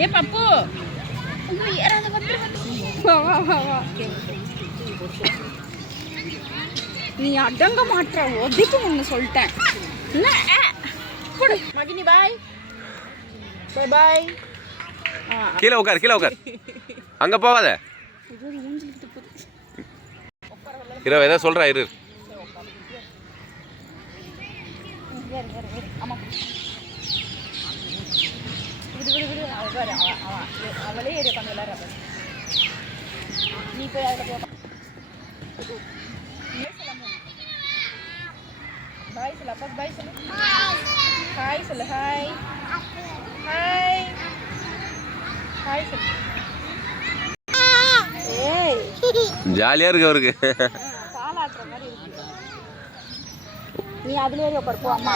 ஏ பப்பு. வா. நீ அடங்க மாட்ற ஒதுக்கு ஒன்று சொல்லிட்டேன். மகினி பாய் பாய் பாய் கீழே உட்கார் கீழே உட்கார் அங்கே போகாத. ஐயோ, இது மூஞ்சில போகுது. இரு. ஏதோ சொல்கிறா இரு. ஆமாம் விடு விடு விடு பாரு அவ அவ அவளே ஏறி உட்காந்து விளையாடுறா நீ போய் அதில் போய் பாய் சொல்லு அப்பா பாய் சொல்லு ஹாய் சொல்லு ஹாய் ஹாய் ஹாய் சொல்லு ஜாலியா இருக்கு அவருக்கு. நீ அதுல ஏறி உட்காரு போ அம்மா.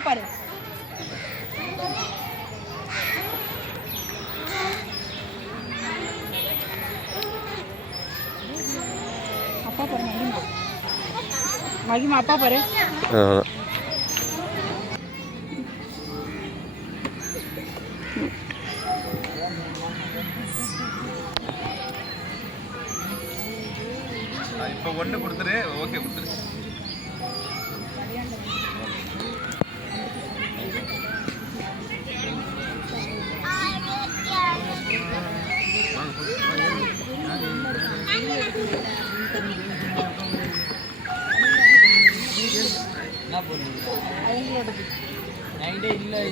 அப்பா பாரு. அப்பா பாரு மகிமா. மகிமா அப்பா பாரு. ஆ. இப்போ ஒன்று கொடுத்துரு. ஓகே கொடுத்துரு.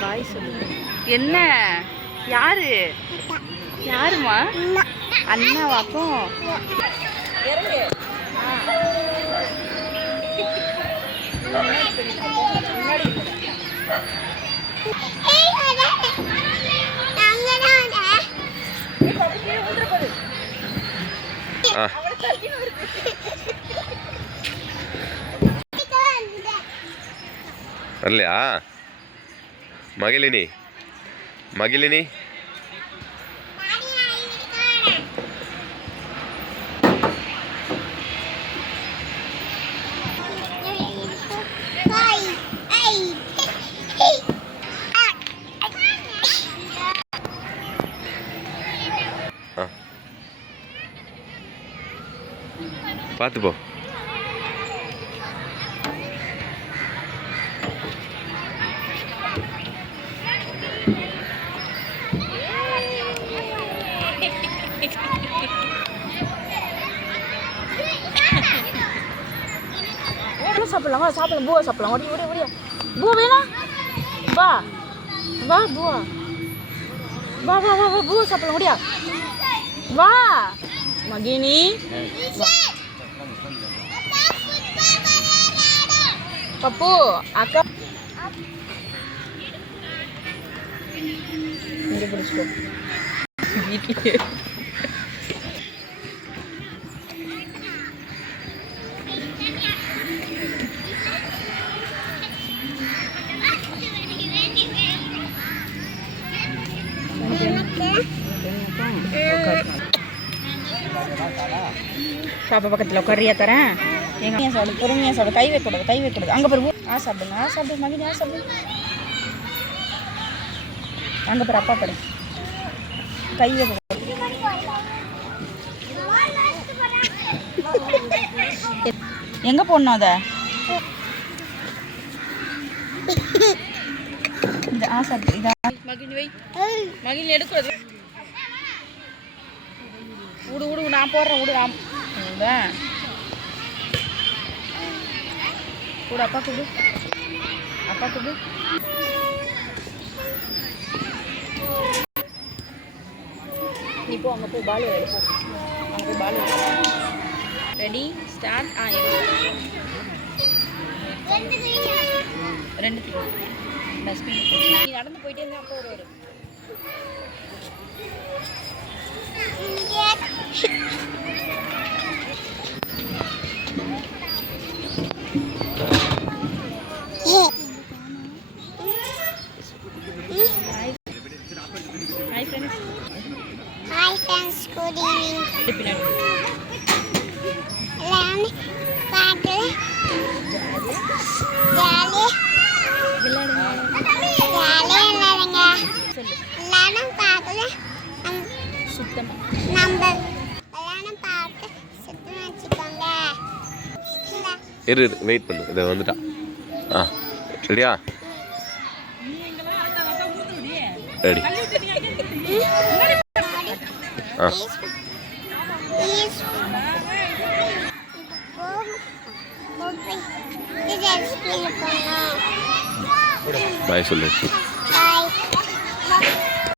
பாய் சொல்லு என்ன? யாரு? யாருமா அண்ணாவாக்கும் ಬರ್ಲಿಯಾ ಮಗಿಲಿನಿ? ಮಗಿಲಿನಿ? பார்த்து போ பூ சாப்பிடலாம்? வா சாப்பிடலாம். பூவை சாப்பிடலாம்? ஓடி ஓடி ஓடியா பூ வேணா? வா. வா பூவா. வா வா வா வா பூவை சாப்பிடலாம். ஓடியா வா. மகினி. Pepu, aku. Ini bersuap. Gitu. Papa pakai telur kari ya, Tara? எங்கள் சாப்பிடு பொறுமையாக சாப்பிடு. கை வைக்கூடாது கை வைக்கூடாது அங்கே பாரு ஆ சாப்பிடுங்க ஆ சாப்பிடு மகிழ் ஆ சாப்பிடு. அங்கே பாரு அப்பா படு கை வைக்கூடாது எங்கே போடணும் அதை? ஆசை இதா மகிழ் வை. மகிழ் எடுக்கிறது விடு விடு நான் போடுறேன் விடு நான் விடுவேன் கூட அப்பா கூடு அப்பா கூடு நீ போ அங்கே போய் பால் விளையாடு போ அங்கே போய் பால் விளையாடு ரெடி ஸ்டார்ட் ஆ எடு ரெண்டு டஸ்ட்பின் நீ நடந்து போயிட்டே இருந்தா அப்போ வருவாரு ஹாய் இரு இரு வெயிட் பண்ணு. இதை வந்துட்டான் ஆ ரெடியா ரெடி. ஆ. is Bye, Bye.